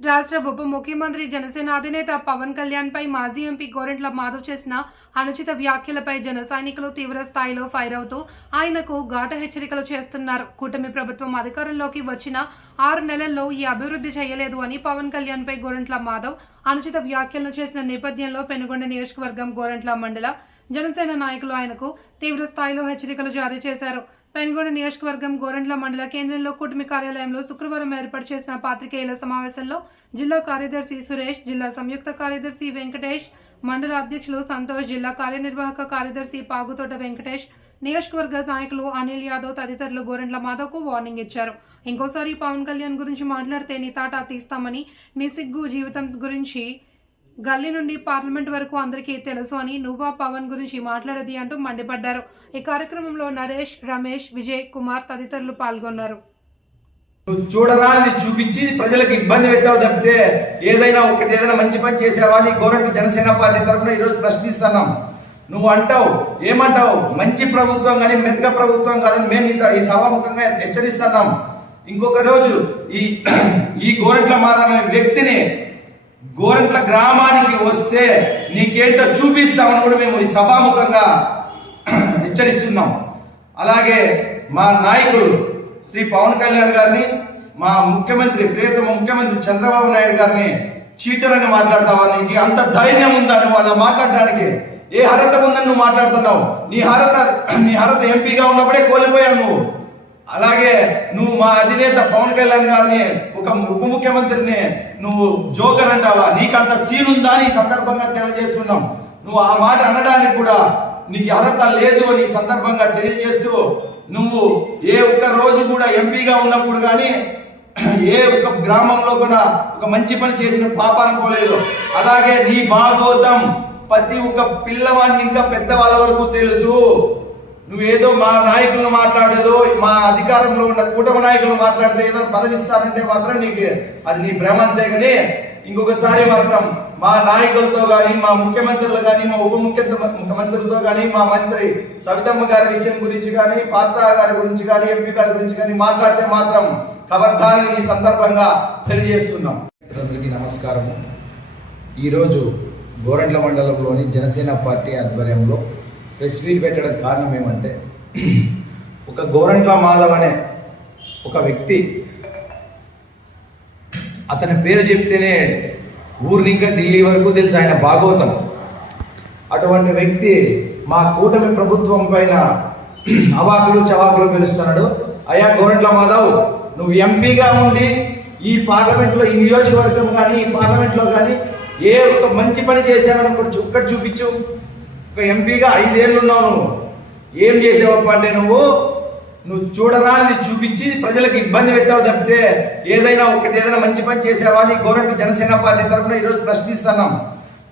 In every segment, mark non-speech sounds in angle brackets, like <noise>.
రాష్ట్ర ఉప ముఖ్యమంత్రి జనసేన అధినేత పవన్ కళ్యాణ్ పై మాజీ ఎంపీ గోరెంట్ల మాధవ్ చేసిన అనుచిత వ్యాఖ్యలపై జన సైనికులు తీవ్ర స్థాయిలో ఫైర్ అవుతూ ఆయనకు ఘాటు హెచ్చరికలు చేస్తున్నారు. కూటమి ప్రభుత్వం అధికారంలోకి వచ్చిన ఆరు నెలల్లో ఈ అభివృద్ధి చేయలేదు అని పవన్ కళ్యాణ్ పై గోరెంట్ల మాధవ్ అనుచిత వ్యాఖ్యలను చేసిన నేపథ్యంలో పెనుగొండ నియోజకవర్గం గోరెంట్ల మండల జనసేన నాయకులు ఆయనకు తీవ్ర స్థాయిలో హెచ్చరికలు జారీ చేశారు. పెనుగొండ నియోజకవర్గం గోరంట్ల మండల కేంద్రంలో కూటమి కార్యాలయంలో శుక్రవారం ఏర్పాటు చేసిన పాత్రికేయుల సమావేశంలో జిల్లా కార్యదర్శి సురేష్ జిల్లా సంయుక్త కార్యదర్శి వెంకటేష్ మండల అధ్యక్షులు సంతోష్ జిల్లా కార్యనిర్వాహక కార్యదర్శి పాగుతోట వెంకటేష్ నియోజకవర్గ నాయకులు అనిల్ యాదవ్ తదితరులు గోరెంట్ల మాధవ్కు వార్నింగ్ ఇచ్చారు. ఇంకోసారి పవన్ కళ్యాణ్ గురించి మాట్లాడితే నీ తీస్తామని నిసిగ్గు జీవితం గురించి గల్లీ నుండి పార్లమెంట్ వరకు అందరికీ తెలుసు అని నువ్వా పవన్ గురించి మాట్లాడేది అంటూ మండిపడ్డారు. ఈ కార్యక్రమంలో నరేష్ రమేష్ విజయ్ కుమార్ తదితరులు పాల్గొన్నారు. నువ్వు చూడరాని చూపించి ప్రజలకు ఇబ్బంది పెట్టావు తప్పితే ఏదైనా ఒకటి ఏదైనా మంచి పని చేసావా అని గవర్నమెంట్ జనసేన పార్టీ తరఫున ఈరోజు ప్రశ్నిస్తున్నాం. నువ్వు అంటావు ఏమంటావు? మంచి ప్రభుత్వం కానీ మెతక ప్రభుత్వం కాదని మేము ఈ సభాముఖంగా హెచ్చరిస్తున్నాం. ఇంకొక రోజు ఈ <clears throat> ఈ గోరంట్ల మాధవ్ వ్యక్తిని గోరంట్ల గ్రామానికి వస్తే నీకేంటో చూపిస్తామని కూడా మేము ఈ సభాముఖంగా హెచ్చరిస్తున్నాం. అలాగే మా నాయకుడు శ్రీ పవన్ కళ్యాణ్ గారిని మా ముఖ్యమంత్రి ప్రియతమ ముఖ్యమంత్రి చంద్రబాబు నాయుడు గారిని చీటర్ అని మాట్లాడతావా నీకు? అంత ధైర్యం ఉందా నువ్వు అలా మాట్లాడడానికి ఏ అర్హత ఉందని నువ్వు మాట్లాడుతున్నావు? నీ అర్హత నీ అర్హత ఎంపీగా ఉన్నప్పుడే కోల్పోయావు నువ్వు. అలాగే నువ్వు మా అధినేత పవన్ కళ్యాణ్ గారిని ఒక ఉప ముఖ్యమంత్రిని నువ్వు జోకర్ అంటావా? నీకంత సీన్ ఉందా అని సందర్భంగా తెలియజేస్తున్నాం. నువ్వు ఆ మాట అనడానికి కూడా నీకు అర్హత లేదు అని సందర్భంగా తెలియజేస్తూ నువ్వు ఏ ఒక్క రోజు కూడా ఎంపీగా ఉన్నప్పుడు కానీ ఏ ఒక్క గ్రామంలో కూడా ఒక మంచి పని చేసిన పాపానుకోలేదు అలాగే నీ భాగోతం ప్రతి ఒక్క పిల్లవాడిని ఇంకా పెద్దవాళ్ళ వరకు తెలుసు. నువ్వేదో మా నాయకులను మాట్లాడేదో మా అధికారంలో ఉన్న కూటమి నాయకులు మాట్లాడితే ఏదో పదవిస్తారంటే మాత్రం నీకు అది నీ భ్రమ అంతే కానీ ఇంకొకసారి మాత్రం మా నాయకులతో కానీ మా ముఖ్యమంత్రులు కానీ మా ఉప ముఖ్య ముఖ్యమంత్రులతో కానీ మా మంత్రి సవితమ్మ గారి విషయం గురించి కానీ పార్త గారి గురించి కానీ ఎంపీ గారి గురించి కానీ మాట్లాడితే మాత్రం కబడ్డాన్ని ఈ సందర్భంగా తెలియజేస్తున్నాం. మిత్రులందరికీ నమస్కారం. ఈరోజు గోరంట్ల మండలంలోని జనసేన పార్టీ ఆధ్వర్యంలో ప్రెస్ మీట్ పెట్టడం కారణం ఏమంటే ఒక గోరంట్ల మాధవ్ అనే ఒక వ్యక్తి అతని పేరు చెప్తేనే ఊరి ఇంకా ఢిల్లీ వరకు తెలుసు ఆయన భాగవతం. అటువంటి వ్యక్తి మా కూటమి ప్రభుత్వం పైన అవాకులు చవాకులు పిలుస్తున్నాడు. అయ్యా గోరంట్ల మాధవ్ నువ్వు ఎంపీగా ఉండి ఈ పార్లమెంట్లో ఈ నియోజకవర్గం కానీ ఈ పార్లమెంట్లో కానీ ఏ ఒక్క మంచి పని చేశావని ఒకటి చుక్కటి ఒక్కటి చూపించు. ఒక ఎంపీగా ఐదేళ్ళు ఉన్నావు నువ్వు. ఏం చేసావు అంటే నువ్వు? నువ్వు చూడరాని చూపించి ప్రజలకు ఇబ్బంది పెట్టావు తప్పితే ఏదైనా ఒకటి ఏదైనా మంచి పని చేసావా? నీ గవర్నమెంట్ జనసేన పార్టీ తరఫున ఈరోజు ప్రశ్నిస్తున్నాం.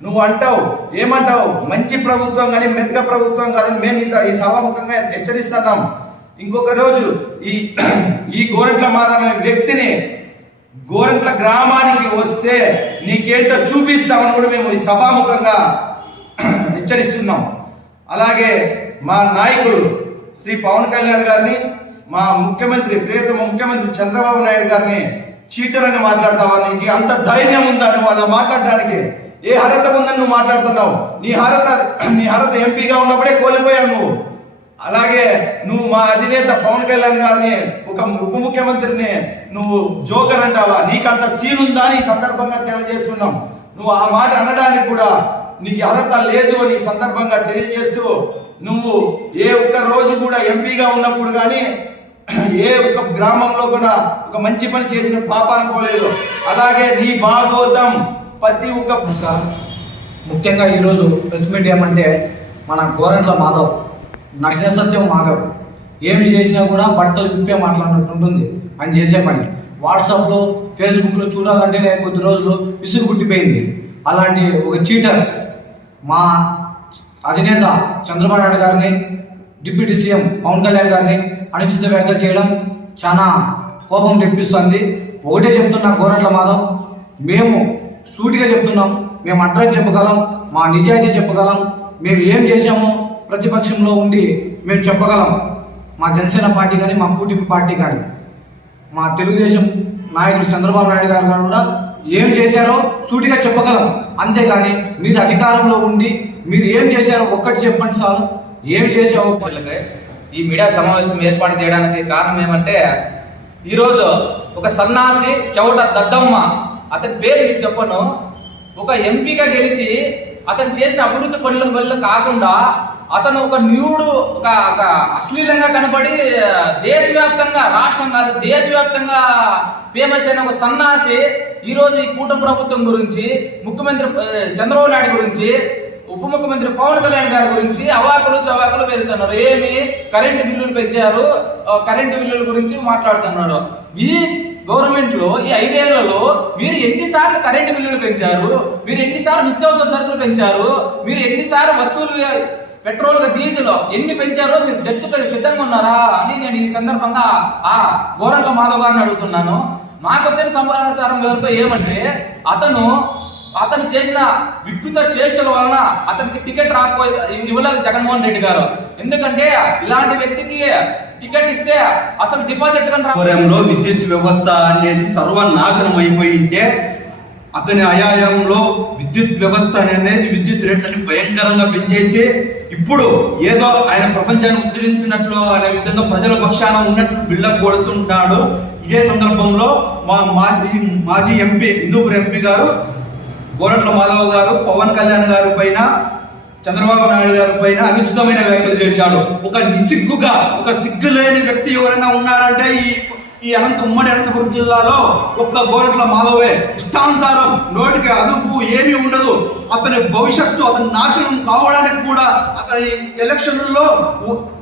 నువ్వు అంటావు ఏమంటావు? మంచి ప్రభుత్వం కానీ మెతుక ప్రభుత్వం కాదని మేము ఈ సభాముఖంగా హెచ్చరిస్తున్నాం. ఇంకొక రోజు ఈ <clears throat> ఈ గోరంట్ల మాధవ్ వ్యక్తిని గోరంట్ల గ్రామానికి వస్తే నీకేంటో చూపిస్తామని కూడా మేము ఈ సభాముఖంగా హెచ్చరిస్తున్నాం. అలాగే మా నాయకుడు శ్రీ పవన్ కళ్యాణ్ గారిని మా ముఖ్యమంత్రి ప్రియతమ ముఖ్యమంత్రి చంద్రబాబు నాయుడు గారిని చీటరని అని మాట్లాడతావా నీకు అంత ధైర్యం ఉందా? నువ్వు అలా మాట్లాడడానికి ఏ అర్హత ఉందని నువ్వు మాట్లాడుతున్నావు? నీ అర్హత నీ అర్హత ఎంపీగా ఉన్నప్పుడే కోల్పోయావు నువ్వు. అలాగే నువ్వు మా అధినేత పవన్ కళ్యాణ్ గారిని ఒక ఉప ముఖ్యమంత్రిని నువ్వు జోకర్ అంటావా? నీకంత సీన్ ఉందా అని ఈ సందర్భంగా తెలియజేస్తున్నాం. నువ్వు ఆ మాట అనడానికి కూడా నీకు అర్హత లేదు అని సందర్భంగా తెలియజేస్తూ నువ్వు ఏ ఒక్క రోజు కూడా ఎంపీగా ఉన్నప్పుడు కానీ ఏ ఒక్క గ్రామంలో కూడా ఒక మంచి పని చేసిన పాపానుకోలేదు అలాగే నీ భాగోతం ప్రతి ఒక్క పుస్తకం. ముఖ్యంగా ఈరోజు ప్రెస్ మీట్ ఏమంటే మన గోరంట్ల మాధవ్ నగ్న సత్యం మాధవ్. ఏమి చేసినా కూడా బట్టలు విప్పే మాట్లాడినట్టు ఉంటుంది. అని చేసే పని. వాట్సాప్లో ఫేస్బుక్లో చూడాలంటేనే కొద్ది రోజులు విసుగు పుట్టిపోయింది. అలాంటి ఒక చీటర్ మా అధినేత చంద్రబాబు నాయుడు గారిని డిప్యూటీ సీఎం పవన్ కళ్యాణ్ గారిని అనుచిత వ్యాఖ్యలు చేయడం చాలా కోపం తెప్పిస్తుంది. ఒకటే చెప్తున్నా గోరట్ల మాధవ్ మేము సూటిగా చెప్తున్నాం మేము అడ్రస్ చెప్పగలం మా నిజాయితీ చెప్పగలం మేము ఏం చేశామో ప్రతిపక్షంలో ఉండి మేము చెప్పగలం. మా జనసేన పార్టీ కానీ మా కూటమి పార్టీ కానీ మా తెలుగుదేశం నాయకుడు చంద్రబాబు నాయుడు గారు కూడా ఏం చేశారో సూటిగా చెప్పగలం. అంతేగాని మీరు అధికారంలో ఉండి మీరు ఏం చేశారో ఒక్కటి చెప్పండి సార్ ఏం చేశావు? వీళ్ళకి ఈ మీడియా సమావేశం ఏర్పాటు చేయడానికి కారణం ఏమంటే ఈరోజు ఒక సన్నాసి చౌట దద్దమ్మ అతని పేరు మీకు చెప్పను ఒక ఎంపీగా గెలిచి అతను చేసిన అభివృద్ధి పనుల వల్ల కాకుండా అతను ఒక న్యూడు ఒక ఒక అశ్లీలంగా కనబడి దేశవ్యాప్తంగా రాష్ట్రం కాదు దేశవ్యాప్తంగా ఫేమస్ అయిన ఒక సన్నాసి ఈ రోజు ఈ కూటమి ప్రభుత్వం గురించి ముఖ్యమంత్రి చంద్రబాబు నాయుడు గురించి ఉప ముఖ్యమంత్రి పవన్ కళ్యాణ్ గారి గురించి అవాకులు చవాకులు పెరుగుతున్నారు ఏమి? కరెంటు బిల్లులు పెంచారు. కరెంటు బిల్లుల గురించి మాట్లాడుతున్నారు. ఈ గవర్నమెంట్లో ఈ ఐదేళ్ళలో మీరు ఎన్నిసార్లు కరెంటు బిల్లులు పెంచారు? మీరు ఎన్నిసార్లు నిత్యావసర సరుకులు పెంచారు? మీరు ఎన్నిసార్లు వస్తువులు పెట్రోల్ డీజిల్ ఎన్ని పెంచారో మీరు చర్చకు సిద్ధంగా ఉన్నారా అని నేను ఈ సందర్భంగా ఆ గోరంట్ల మాధవ్ గారిని అడుగుతున్నాను. మాకు వచ్చిన సమాచారం ఎవరితో ఏమంటే అతను అతను చేసిన విద్యుత్ చేష్టల వలన అతనికి టికెట్ రాకపో ఇవ్వలేదు జగన్మోహన్ రెడ్డి గారు. ఎందుకంటే ఇలాంటి వ్యక్తికి టికెట్ ఇస్తే అసలు డిపాజిట్ కానీ విద్యుత్ వ్యవస్థ అనేది సర్వనాశనం అయిపోయి ఉంటే అతని అయాయంలో విద్యుత్ వ్యవస్థ అనేది విద్యుత్ రేట్లను భయంకరంగా పెంచేసి ఇప్పుడు ఏదో ఆయన ప్రపంచాన్ని ఉద్ధరించినట్లు అనే విధంగా ప్రజల పక్షాన ఉన్నట్టు బిల్డప్ కొడుతుంటాడు. ఇదే సందర్భంలో మా మాజీ మాజీ ఎంపీ హిందూపూర్ ఎంపీ గారు గోరట్ల మాధవ్ గారు పవన్ కళ్యాణ్ గారి పైన చంద్రబాబు నాయుడు గారి పైన అనుచితమైన వ్యాఖ్యలు చేశాడు. ఒక నిసిగ్గుగా ఒక సిగ్గు లేని వ్యక్తి ఎవరైనా ఉన్నారంటే ఈ ఈ అనంత ఉమ్మడి అనంతపురం జిల్లాలో ఒక్క గోరట్ల మాధవే ఇష్టానుసారం నోటికి అదుపు ఏమీ ఉండదు. అతని భవిష్యత్తు అతని నాశనం కావడానికి కూడా అతని ఎలక్షన్లో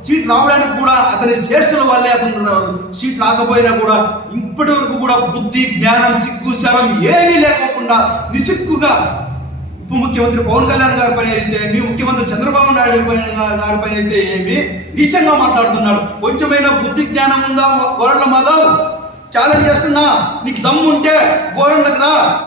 సీట్ రావడానికి కూడా అతని శ్రేష్ఠుల వల్లే అతను సీట్ రాకపోయినా కూడా ఇప్పటి వరకు కూడా బుద్ధి జ్ఞానం సిగ్గు శరం ఏమీ లేకోకుండా నిసిగ్గుగా ఉప ముఖ్యమంత్రి పవన్ కళ్యాణ్ గారి పైన అయితే ఏమి ముఖ్యమంత్రి చంద్రబాబు నాయుడు గారి పైన అయితే ఏమి? నీచంగా మాట్లాడుతున్నాడు. కొంచెమైనా బుద్ధి జ్ఞానం ఉందా? గోరంట్ల మాధవ్ ఛాలెంజ్ చేస్తున్నా. నీకు దమ్ము ఉంటే గోరంట్లకు రా.